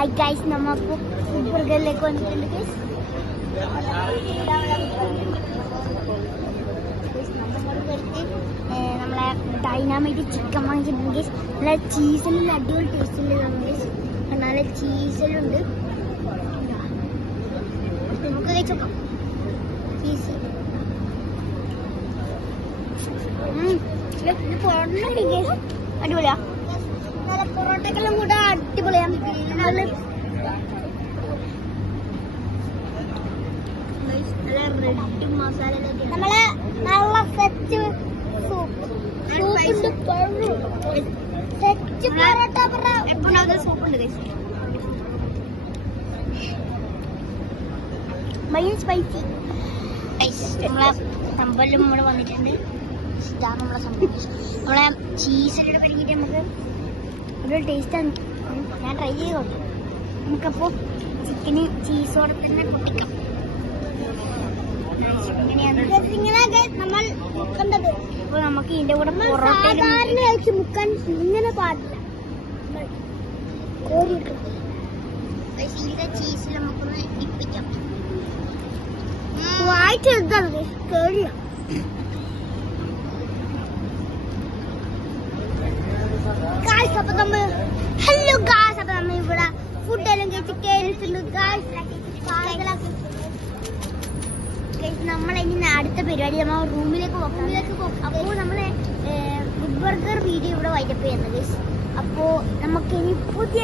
Hi guys, നമുക്ക് ബർഗറിലേക്ക് വന്നിട്ടുണ്ട് guys. നമ്മളെ ഡൈനാമൈറ്റ് ചിക്കൻ വാങ്ങിച്ചിട്ടുണ്ട് ഗൈസ്. നല്ല ചീസിലുള്ള അടിപൊളി ടേസ്റ്റുണ്ട് ഗൈസ്. നല്ല ചീസിലുണ്ട്. നമുക്ക് കഴിച്ചോക്കാം. ചീസ് അടിപൊളിയാ. നല്ല പൊറോട്ടക്കെല്ലാം കൂടെ അടിപൊളിയാണ്. റെഡ് മസാല നമ്മളെ നല്ല സെറ്റ് സൂപ്പുണ്ട് ഭയങ്കര സ്പൈസി. നമ്മളെ സംഭവം ഇവിടെ വന്നിട്ടുണ്ട്. ഇതാണ് നമ്മളെ സംഭവം. നമ്മളെ ചീസിലൂടെ പരിങ്ങിട്ട് നമുക്ക് ഒരു ടേസ്റ്റാണ്. ഞാൻ ട്രൈ ചെയ്ത് നോക്കി. നമുക്കപ്പോൾ ചിക്കന് ചീസോടെ തന്നെ പൊട്ടിക്കാം. നമ്മൾ കണ്ടത് അപ്പോൾ നമുക്ക് ഇതിൻ്റെ കൂടെ സാധാരണ കഴിച്ച് മുക്കാൻ ഇങ്ങനെ പാടില്ല. ഇതിൻ്റെ ചീസിൽ നമുക്കൊന്ന് ഇപ്പിക്കാം. വായിച്ചെടുത്താണ് കേറില്ല. ഹലോ ഗായ്സ്, അപ്പൊ നമ്മൾ ഇവിടെ ഫുഡെല്ലാം കഴിച്ച് കേറിയിട്ടുണ്ട് ഗായ്സ്. നമ്മളിനി അടുത്ത പരിപാടി നമ്മൾ റൂമിലേക്ക് പോകും. അപ്പോൾ നമ്മളെ ഫുഡ് ബർഗർ വീഡിയോ ഇവിടെ വൈൻഡപ്പ് ചെയ്യുന്നത്. അപ്പോൾ നമുക്കിനി പുതിയ